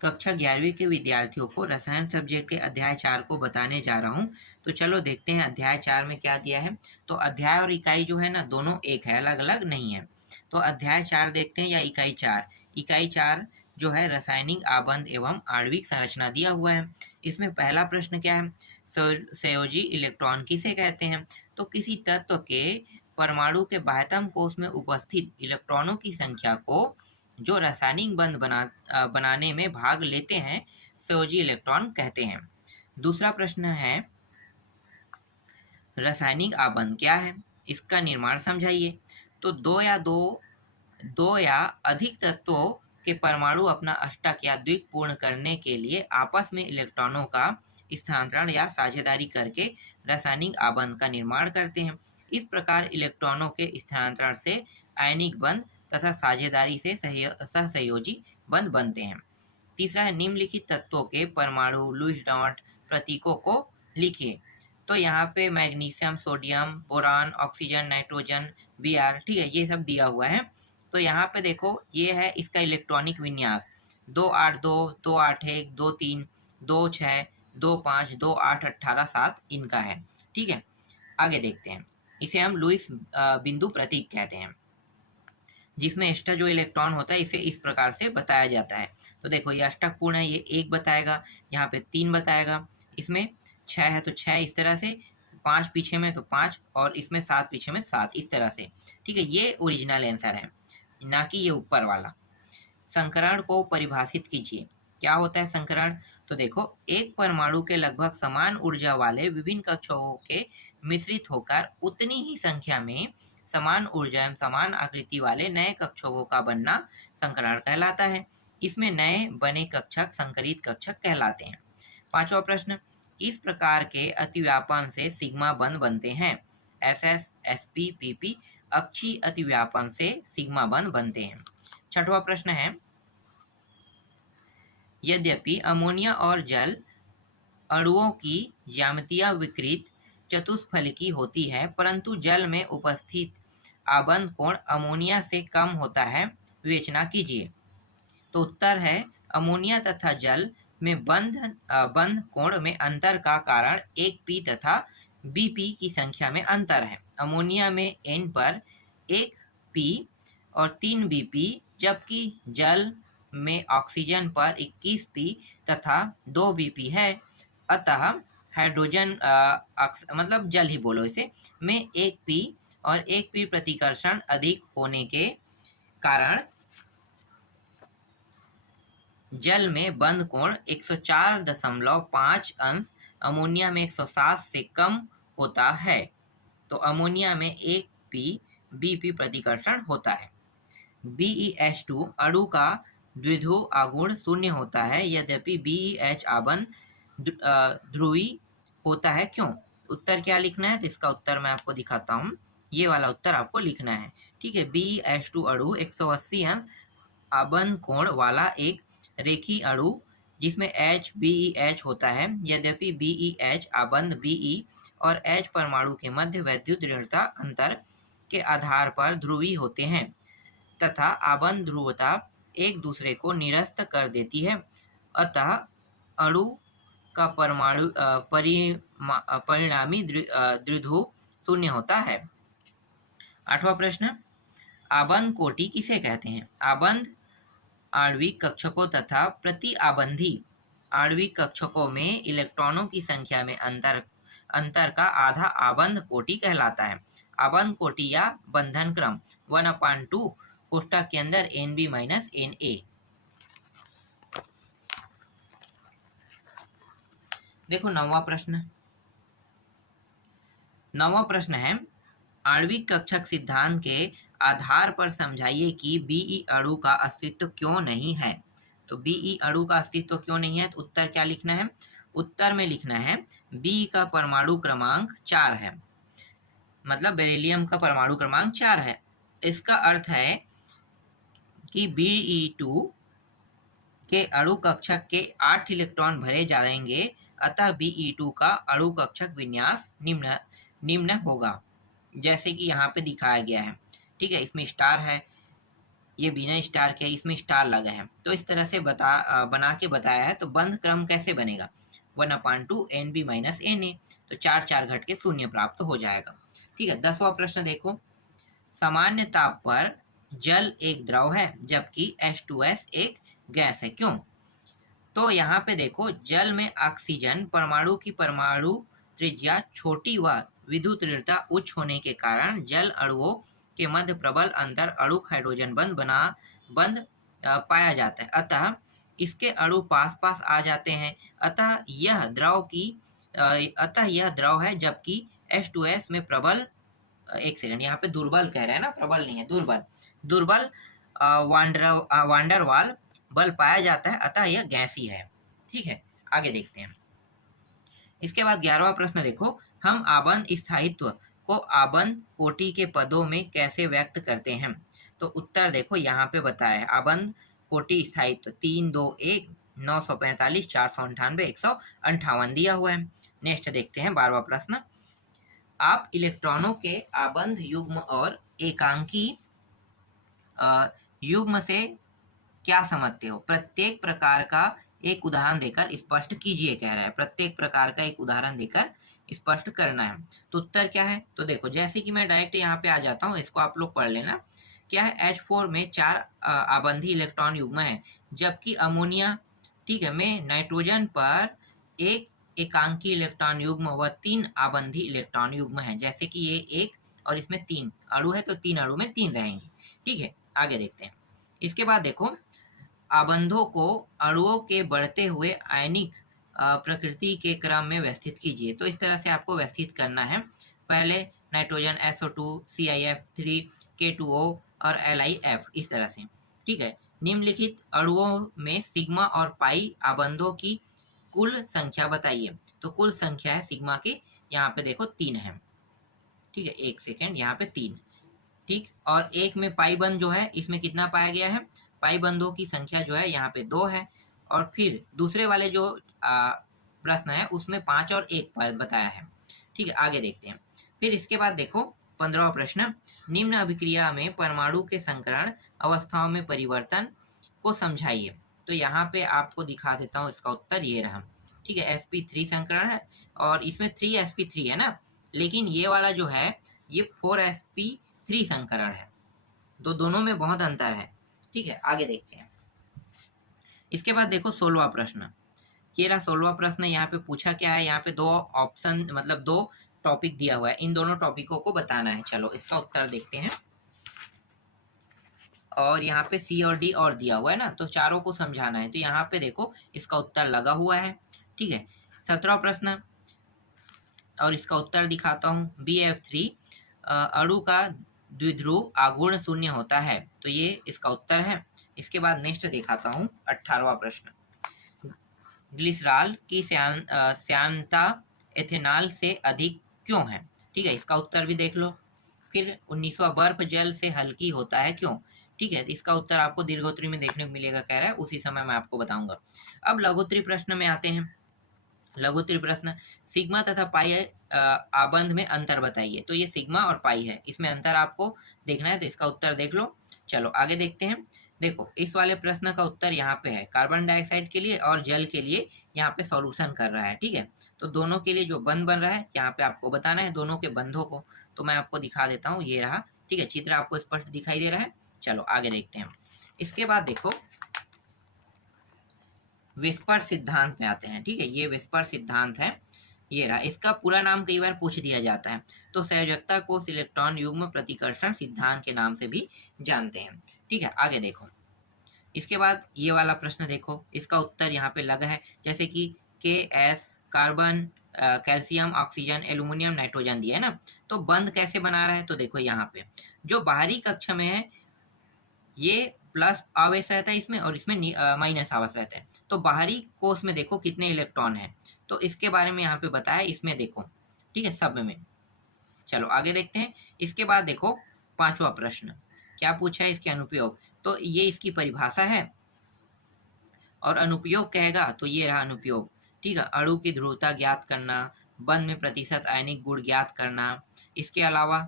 कक्षा 11वीं के विद्यार्थियों को रसायन सब्जेक्ट के अध्याय 4 को बताने जा रहा हूँ। तो चलो देखते हैं अध्याय 4 में क्या दिया है। तो अध्याय और इकाई जो है ना, दोनों एक है, अलग अलग नहीं है। तो अध्याय 4 देखते हैं, या इकाई 4। इकाई 4 जो है रासायनिक आबंध एवं आणविक संरचना दिया हुआ है। इसमें पहला प्रश्न क्या है, संयोजी इलेक्ट्रॉन किसे कहते हैं। तो किसी तत्व के परमाणु के बाह्यतम कोश में उपस्थित इलेक्ट्रॉनों की संख्या को जो रासायनिक बंध बनाने में भाग लेते हैं, संयोजी इलेक्ट्रॉन कहते हैं। दूसरा प्रश्न है, रासायनिक आबंध क्या है, इसका निर्माण समझाइए। तो दो या अधिक तत्वों के परमाणु अपना अष्टक या द्विक पूर्ण करने के लिए आपस में इलेक्ट्रॉनों का स्थानांतरण या साझेदारी करके रासायनिक आबंध का निर्माण करते हैं। इस प्रकार इलेक्ट्रॉनों के स्थानांतरण से आयनिक बंध तथा साझेदारी से सहसंयोजी बंध बनते हैं। तीसरा है, निम्नलिखित तत्वों के परमाणु लुईस डॉट प्रतीकों को लिखिए। तो यहाँ पे magnesium, sodium, boron, oxygen, nitrogen, Br, ठीक है, ये सब दिया हुआ है। तो यहाँ पे देखो, ये है इसका इलेक्ट्रॉनिक विन्यास 282, 281, 23, 26, 25, 28, 18, 7 इनका है। ठीक है, आगे देखते हैं। इसे हम लुईस बिंदु प्रतीक कहते हैं, जिसमें एक्स्ट्रा जो इलेक्ट्रॉन होता है इसे इस प्रकार से बताया जाता है। तो देखो, ये अष्टक पूर्ण है, ये 1 बताएगा, यहाँ पे 3 बताएगा, इसमें 6 है तो 6 इस तरह से, 5 पीछे में तो 5, और इसमें 7 पीछे में 7 इस तरह से। ठीक है, ये ओरिजिनल आंसर है, ना कि ये ऊपर वाला। संकरण को परिभाषित कीजिए। क्या होता है संकरण। तो देखो, एक परमाणु के लगभग समान ऊर्जा वाले विभिन्न कक्षों के मिश्रित होकर उतनी ही संख्या में समान ऊर्जा एवं समान आकृति वाले नए कक्षकों का बनना संकरण कहलाता है। इसमें नए बने कक्षक संकरित कक्षक कहलाते हैं। पांचवा प्रश्न, किस प्रकार के अतिव्यापन से सिग्मा बंध बनते हैं। SS, SP, PP अक्षीय अतिव्यापन से सिग्मा बंध बनते हैं। छठवां प्रश्न है, यद्यपि अमोनिया और जल अणुओं की ज्यामितीय विकृत चतुष्फलकी होती है, परंतु जल में उपस्थित आबंध कोण अमोनिया से कम होता है, विवेचना कीजिए। तो उत्तर है, अमोनिया तथा जल में बंध कोण में अंतर का कारण 1p तथा bp की संख्या में अंतर है। अमोनिया में n पर 1p और 3bp, जबकि जल में ऑक्सीजन पर 21p तथा 2bp है। अतः हाइड्रोजन मतलब जल ही बोलो इसे, में 1p और 1p प्रतिकर्षण अधिक होने के कारण जल में बंध कोण 104.5 अंश, अमोनिया में 107 से कम होता है। तो अमोनिया में 1p bp प्रतिकर्षण होता है। BeH2 अणु का द्विध्रुव आघूर्ण 0 होता है, यद्यपि BeH आबंध ध्रुवी होता है, क्यों। उत्तर क्या लिखना है, तो इसका उत्तर मैं आपको दिखाता हूँ। ये वाला उत्तर आपको लिखना है। ठीक है, BeH2 अणु 180 अंश आबंध कोण वाला एक रेखीय अणु जिसमें HBeH होता है, यद्यपि BeH आबंध Be और H परमाणु के मध्य वैद्युत ऋणता अंतर के आधार पर ध्रुवी होते हैं तथा आबंध ध्रुवता एक दूसरे को निरस्त कर देती है। अतः अणु का परिणामी द्विध्रुव 0 होता है। आठवां प्रश्न, आबंध कोटि किसे कहते हैं। आबंध आणविक कक्षकों तथा प्रति आबंधी आणविक कक्षकों में इलेक्ट्रॉनों की संख्या में अंतर का आधा आबंध कोटि कहलाता है। आबंध कोटि या बंधन क्रम 1/2 कोष्ठक के अंदर NB - NA। देखो नौवां प्रश्न है, आणविक कक्षक सिद्धांत के आधार पर समझाइए कि Be अणु का अस्तित्व क्यों नहीं है। तो Be अणु का अस्तित्व क्यों नहीं है, तो उत्तर क्या लिखना है। उत्तर में लिखना है, B का परमाणु क्रमांक 4 है, मतलब बेरिलियम का परमाणु क्रमांक 4 है। इसका अर्थ है कि Be2 के अणु कक्षक के 8 इलेक्ट्रॉन भरे जाएंगे, अतः Be2 का अणु कक्षक विन्यास निम्न होगा, जैसे कि यहाँ पे दिखाया गया है। ठीक है, इसमें स्टार है, ये बिना स्टार के, इसमें स्टार लगा है। तो इस तरह से बना के बताया है। तो बंध क्रम कैसे बनेगा, 1/2 NB माइनस Na, तो 4 घट के 0 प्राप्त हो जाएगा। ठीक है, 10वां प्रश्न देखो, सामान्य ताप पर जल एक द्रव है जबकि H2S एक गैस है, क्यों? तो यहाँ पे देखो, जल में ऑक्सीजन परमाणु की परमाणु त्रिज्या छोटी व विद्युत ऋणता उच्च होने के कारण जल अणुओं के मध्य प्रबल अंतर अणुक हाइड्रोजन बंध पाया जाता है। अतः इसके अणु पास पास आ जाते हैं। अतः यह द्रव है, जबकि H2S में प्रबल, एक सेकंड, यहाँ पे दुर्बल कह रहे हैं ना, प्रबल नहीं है, दुर्बल वांडरवाल बल पाया जाता है, अतः यह गैसी है। ठीक है, आगे देखते हैं। इसके बाद 11वां प्रश्न देखो, हम आबंध स्थायित्व को आबंध कोटि के पदों में कैसे व्यक्त करते हैं? तो उत्तर देखो यहाँ पे बताया है, आबंध कोटि स्थायित्व 3, 2, 1, 945, 498, 158 दिया हुआ है। नेक्स्ट देखते हैं 12वां प्रश्न, आप इलेक्ट्रॉनों के आबंध युग्म और एकांकी युग्म से क्या समझते हो? प्रत्येक प्रकार का एक उदाहरण देकर स्पष्ट कीजिए, कह रहा है। प्रत्येक प्रकार का एक उदाहरण देकर स्पष्ट करना है। तो उत्तर क्या है? तो देखो, जैसे कि मैं डायरेक्ट यहाँ पे आ जाता हूँ, इसको आप लोग पढ़ लेना। क्या है, H4 में 4 आबंधी इलेक्ट्रॉन युग्म है, जबकि अमोनिया, ठीक है, में नाइट्रोजन पर एक एकांकी इलेक्ट्रॉन युग्म व 3 आबंधी इलेक्ट्रॉन युग्म है। जैसे कि ये 1 और इसमें 3 अणु है, तो 3 अणु में 3 रहेंगे। ठीक है, आगे देखते हैं। इसके बाद देखो, आबंधों को अणुओं के बढ़ते हुए आयनिक प्रकृति के क्रम में व्यवस्थित कीजिए। तो इस तरह से आपको व्यवस्थित करना है। पहले नाइट्रोजन SO2, CIF3, K2O और LiF, इस तरह से। ठीक है, निम्नलिखित अणुओं में सिग्मा और पाई आबंधों की कुल संख्या बताइए। तो कुल संख्या है सिग्मा की, यहाँ पे देखो 3 है। ठीक है, एक सेकेंड, यहाँ पे 3। ठीक, और एक में पाई बंध जो है, इसमें कितना पाया गया है? पाई बंधों की संख्या जो है यहाँ पे 2 है। और फिर दूसरे वाले जो प्रश्न है उसमें 5 और 1 पर बताया है। ठीक है, आगे देखते हैं। फिर इसके बाद देखो 15वां प्रश्न, निम्न अभिक्रिया में परमाणु के संकरण अवस्थाओं में परिवर्तन को समझाइए। तो यहाँ पे आपको दिखा देता हूँ, इसका उत्तर ये रहा। ठीक है, sp3 संकरण है और इसमें 3sp3 है ना, लेकिन ये वाला जो है ये 4sp3 संकरण है। दोनों में बहुत अंतर है। ठीक है, आगे देखते हैं। इसके बाद देखो 16वां प्रश्न, ये रहा 16वां प्रश्न। यहाँ पे पूछा क्या है, यहाँ पे 2 ऑप्शन, मतलब 2 टॉपिक दिया हुआ है, इन दोनों टॉपिकों को बताना है। चलो इसका उत्तर देखते हैं। और यहाँ पे C और D और दिया हुआ है ना, तो चारों को समझाना है। तो यहाँ पे देखो इसका उत्तर लगा हुआ है। ठीक है, 17वां प्रश्न, और इसका उत्तर दिखाता हूँ। BF3 अणु का द्विध्रुव आघूर्ण 0 होता है, तो ये इसका उत्तर है। इसके बाद नेक्स्ट दिखाता हूँ 18वां प्रश्न, ग्लिसरॉल की श्यानता एथेनॉल से अधिक क्यों है? ठीक है, इसका उत्तर भी देख लो। फिर 19वां, बर्फ जल से हल्की होता है क्यों? ठीक है, इसका उत्तर आपको दीर्घोत्तरी में देखने को मिलेगा, कह रहा है, उसी समय मैं आपको बताऊंगा। अब लघुत्तरी प्रश्न में आते हैं। लघुत्तरी प्रश्न, सिग्मा तथा पाई आबंध में अंतर बताइए। तो ये सिग्मा और पाई है, इसमें अंतर आपको देखना है, तो इसका उत्तर देख लो। चलो आगे देखते हैं। देखो इस वाले प्रश्न का उत्तर यहाँ पे है, कार्बन डाइऑक्साइड के लिए और जल के लिए यहाँ पे सॉल्यूशन कर रहा है। ठीक है, तो दोनों के लिए जो बंध बन रहा है यहाँ पे आपको बताना है, दोनों के बंधों को। तो मैं आपको दिखा देता हूँ, ये रहा। ठीक है, चित्र आपको स्पष्ट दिखाई दे रहा है। चलो आगे देखते हैं। इसके बाद देखो विस्पर सिद्धांत में आते हैं। ठीक है, ये विस्पर सिद्धांत है, ये रहा। इसका पूरा नाम कई बार पूछ दिया जाता है। तो संयोजकता को इलेक्ट्रॉन युग्म प्रतिकर्षण सिद्धांत के नाम से भी जानते हैं। ठीक है, आगे देखो। इसके बाद ये वाला प्रश्न देखो, इसका उत्तर यहाँ पे लगा है, जैसे कि KS carbon, calcium, oxygen, aluminium, nitrogen दिया है ना। तो बंध कैसे बना रहा है? तो देखो यहाँ पे जो बाहरी कक्ष में है ये प्लस आवेश रहता है इसमें, और इसमें माइनस आवेश रहता है। तो बाहरी कोश में देखो कितने इलेक्ट्रॉन है, तो इसके बारे में यहाँ पे बताया, इसमें देखो। ठीक है, सब में। चलो आगे देखते हैं। इसके बाद देखो 5वां प्रश्न, क्या पूछा है? इसके अनुप्रयोग। तो ये इसकी परिभाषा है, और अनुप्रयोग कहेगा तो ये रहा अनुप्रयोग। ठीक है, अणु की ध्रुवता ज्ञात करना, बंध में प्रतिशत आयनिक गुण ज्ञात करना। इसके अलावा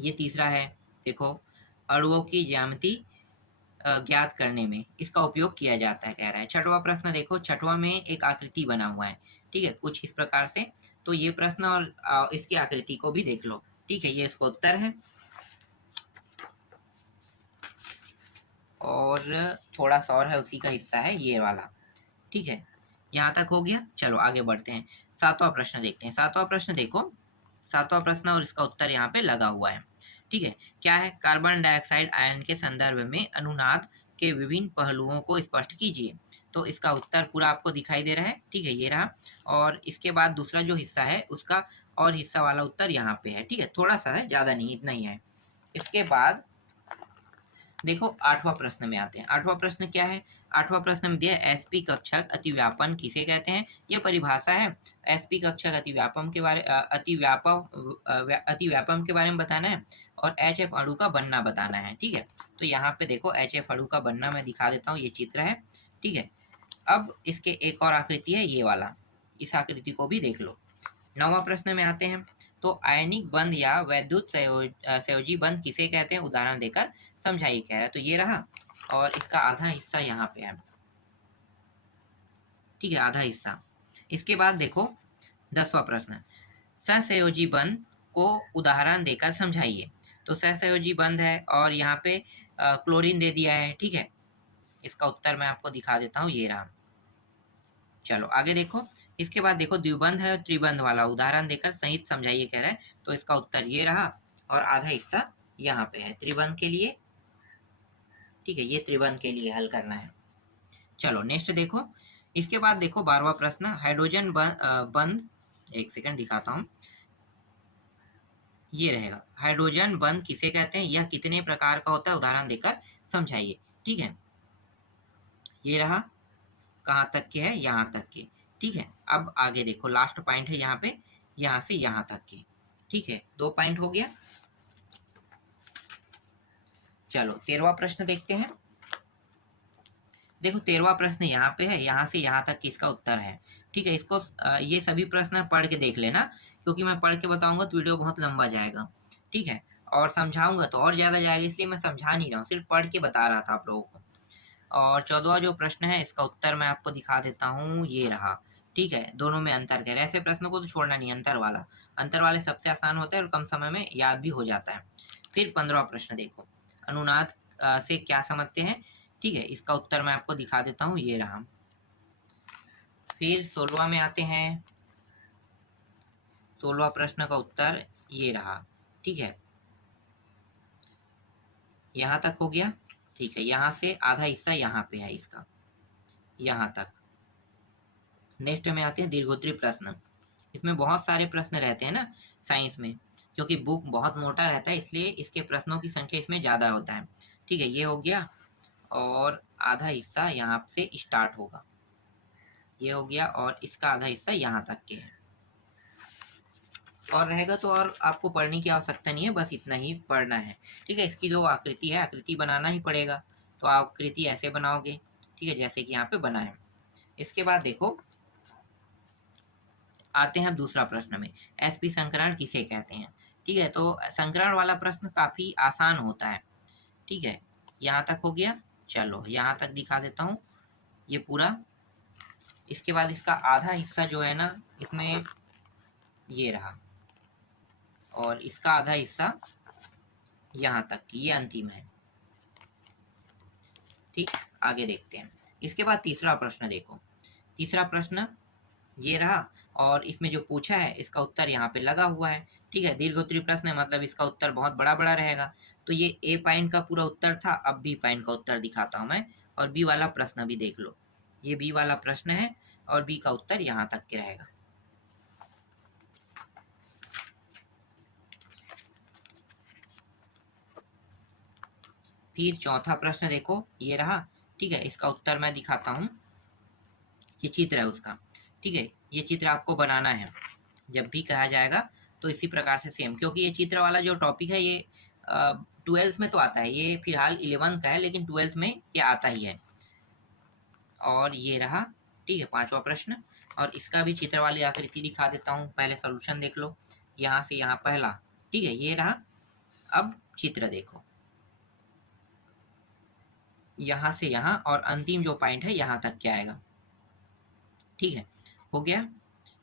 ये तीसरा है, देखो अणुओं की ज्यामिति ज्ञात करने में इसका उपयोग किया जाता है, कह रहा है। छठवां प्रश्न देखो, छठवां में एक आकृति बना हुआ है, ठीक है, कुछ इस प्रकार से। तो ये प्रश्न और इसकी आकृति को भी देख लो, ठीक है, ये इसका उत्तर है। और थोड़ा सा और है, उसी का हिस्सा है ये वाला, ठीक है। यहाँ तक हो गया, चलो आगे बढ़ते हैं। सातवां प्रश्न देखते हैं। सातवां प्रश्न देखो, सातवां प्रश्न और इसका उत्तर यहाँ पे लगा हुआ है, ठीक है। क्या है? कार्बन डाइऑक्साइड आयन के संदर्भ में अनुनाद के विभिन्न पहलुओं को स्पष्ट कीजिए। तो इसका उत्तर पूरा आपको दिखाई दे रहा है, ठीक है, ये रहा। और इसके बाद दूसरा जो हिस्सा है उसका और हिस्सा वाला उत्तर यहाँ पे है, ठीक है, थोड़ा सा है, ज़्यादा नहीं, इतना ही है। इसके बाद देखो आठवां प्रश्न में आते हैं। आठवां प्रश्न क्या है? आठवां प्रश्न में दिया एसपी कक्षक अतिव्यापन किसे कहते हैं? ये परिभाषा है। एसपी कक्षक अतिव्यापन के बारे अतिव्यापन के बारे में बताना है और एच एफ अणु का बनना बताना है, ठीक है। तो यहाँ पे देखो एच एफ अणु का बनना मैं दिखा देता हूँ, ये चित्र है, ठीक है। अब इसके एक और आकृति है ये वाला, इस आकृति को भी देख लो। नौवां प्रश्न में आते हैं। तो आयनिक बंध या वैद्युत संयोजी बंध किसे कहते हैं? उदाहरण देकर समझाइए, कह रहा है। तो ये रहा और इसका आधा हिस्सा यहाँ पे है, ठीक है, आधा हिस्सा। इसके बाद देखो 10वां प्रश्न, सहसंयोजी बंध को उदाहरण देकर समझाइए। तो सहसंयोजी बंध है और यहाँ पे क्लोरीन दे दिया है, ठीक है। इसका उत्तर मैं आपको दिखा देता हूँ, ये रहा। चलो आगे देखो। इसके बाद देखो द्विबंध है और त्रिबंध वाला उदाहरण देकर सहित समझाइए, कह रहा है। तो इसका उत्तर ये रहा और आधा हिस्सा यहाँ पे है त्रिबंध के लिए, ठीक है, ये त्रिबंध के लिए हल करना है। चलो नेक्स्ट देखो। इसके बाद देखो 12वां प्रश्न, हाइड्रोजन बंध, एक सेकंड दिखाता हूँ, ये रहेगा। हाइड्रोजन बंध किसे कहते हैं? यह कितने प्रकार का होता है? उदाहरण देकर समझाइए, ठीक है। ये रहा, कहाँ तक के है? यहाँ तक के, ठीक है। अब आगे देखो, लास्ट पॉइंट है यहाँ पे, यहाँ से यहाँ तक के, ठीक है, 2 पॉइंट हो गया। चलो 13वां प्रश्न देखते हैं। देखो 13वां प्रश्न यहाँ पे है, यहाँ से यहाँ तक किसका उत्तर है, ठीक है। इसको ये सभी प्रश्न पढ़ के देख लेना, क्योंकि मैं पढ़ के बताऊंगा तो वीडियो बहुत लंबा जाएगा, ठीक है, और समझाऊंगा तो और ज़्यादा जाएगा, इसलिए मैं समझा नहीं रहा हूँ, सिर्फ पढ़ के बता रहा था आप लोगों को। और 14वां जो प्रश्न है इसका उत्तर मैं आपको दिखा देता हूँ, ये रहा, ठीक है। दोनों में अंतर कह रहे हैं, ऐसे प्रश्नों को तो छोड़ना नहीं, अंतर वाले सबसे आसान होते हैं और कम समय में याद भी हो जाता है। फिर 15वां प्रश्न देखो, अनुनाद से क्या समझते हैं, ठीक है। इसका उत्तर मैं आपको दिखा देता हूँ, ये रहा। फिर 16वां में आते हैं। 16वां प्रश्न का उत्तर ये रहा, ठीक है, यहाँ तक हो गया, ठीक है। यहाँ से आधा हिस्सा यहाँ पे है इसका, यहाँ तक। नेक्स्ट में आते हैं दीर्घोत्तरी प्रश्न। इसमें बहुत सारे प्रश्न रहते हैं ना साइंस में, क्योंकि बुक बहुत मोटा रहता है, इसलिए इसके प्रश्नों की संख्या इसमें ज़्यादा होता है, ठीक है। ये हो गया और आधा हिस्सा यहाँ से स्टार्ट होगा, ये हो गया, और इसका आधा हिस्सा यहाँ तक के है। और रहेगा तो और आपको पढ़ने की आवश्यकता नहीं है, बस इतना ही पढ़ना है, ठीक है। इसकी जो आकृति है, आकृति बनाना ही पड़ेगा, तो आकृति ऐसे बनाओगे, ठीक है, जैसे कि यहाँ पे बना है। इसके बाद देखो आते हैं दूसरा प्रश्न में, एसपी संकरण किसे कहते हैं, ठीक है। तो संकरण वाला प्रश्न काफ़ी आसान होता है, ठीक है। यहाँ तक हो गया, चलो यहाँ तक दिखा देता हूँ ये पूरा। इसके बाद इसका आधा हिस्सा जो है ना, इसमें ये रहा, और इसका आधा हिस्सा यहाँ तक, ये अंतिम है, ठीक। आगे देखते हैं। इसके बाद तीसरा प्रश्न देखो, तीसरा प्रश्न ये रहा, और इसमें जो पूछा है इसका उत्तर यहाँ पे लगा हुआ है, ठीक है। दीर्घोत्तरी प्रश्न है, मतलब इसका उत्तर बहुत बड़ा बड़ा रहेगा। तो ये ए पॉइंट का पूरा उत्तर था, अब बी पॉइंट का उत्तर दिखाता हूँ मैं, और बी वाला प्रश्न भी देख लो। ये बी वाला प्रश्न है और बी का उत्तर यहाँ तक के रहेगा। फिर चौथा प्रश्न देखो, ये रहा, ठीक है। इसका उत्तर मैं दिखाता हूँ, ये चित्र है उसका, ठीक है। ये चित्र आपको बनाना है, जब भी कहा जाएगा तो इसी प्रकार से सेम, क्योंकि ये चित्र वाला जो टॉपिक है ये 12th में तो आता है, ये फिलहाल 11th का है, लेकिन 12th में ये आता ही है। और ये रहा, ठीक है, 5वां प्रश्न, और इसका भी चित्र वाली आकृति दिखा देता हूँ। पहले सॉल्यूशन देख लो, यहाँ से यहाँ पहला, ठीक है, ये रहा। अब चित्र देखो, यहाँ से यहाँ और अंतिम जो पॉइंट है यहाँ तक क्या आएगा। ठीक है, हो गया।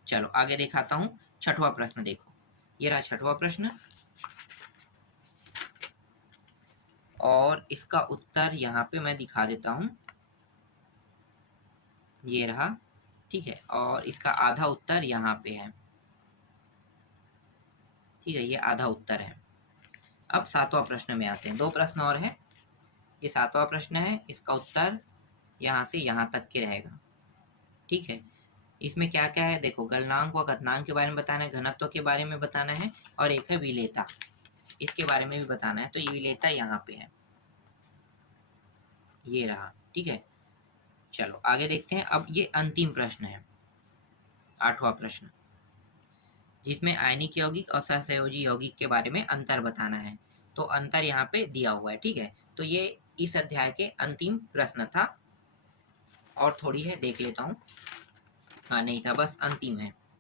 चलो आगे दिखाता हूँ। छठवां प्रश्न देखो, ये रहा छठवां प्रश्न और इसका उत्तर यहाँ पे मैं दिखा देता हूँ, ये रहा। ठीक है, और इसका आधा उत्तर यहाँ पे है। ठीक है, ये आधा उत्तर है। अब सातवां प्रश्न में आते हैं, दो प्रश्न और है। ये सातवां प्रश्न है, इसका उत्तर यहाँ से यहाँ तक के रहेगा। ठीक है, इसमें क्या क्या है देखो, गलनांक व गलनांक के बारे में बताना है, घनत्व के बारे में बताना है, और एक है विलेयता, इसके बारे में भी बताना है। तो ये विलेयता यहाँ पे है, ये रहा। ठीक है, चलो आगे देखते हैं। अब ये अंतिम प्रश्न है, आठवां प्रश्न, जिसमें आयनिक यौगिक और सहसंयोजी यौगिक के बारे में अंतर बताना है। तो अंतर यहाँ पे दिया हुआ है। ठीक है, तो ये इस अध्याय के अंतिम प्रश्न था। और थोड़ी है, देख लेता हूँ। हाँ नहीं था, बस अंतिम है।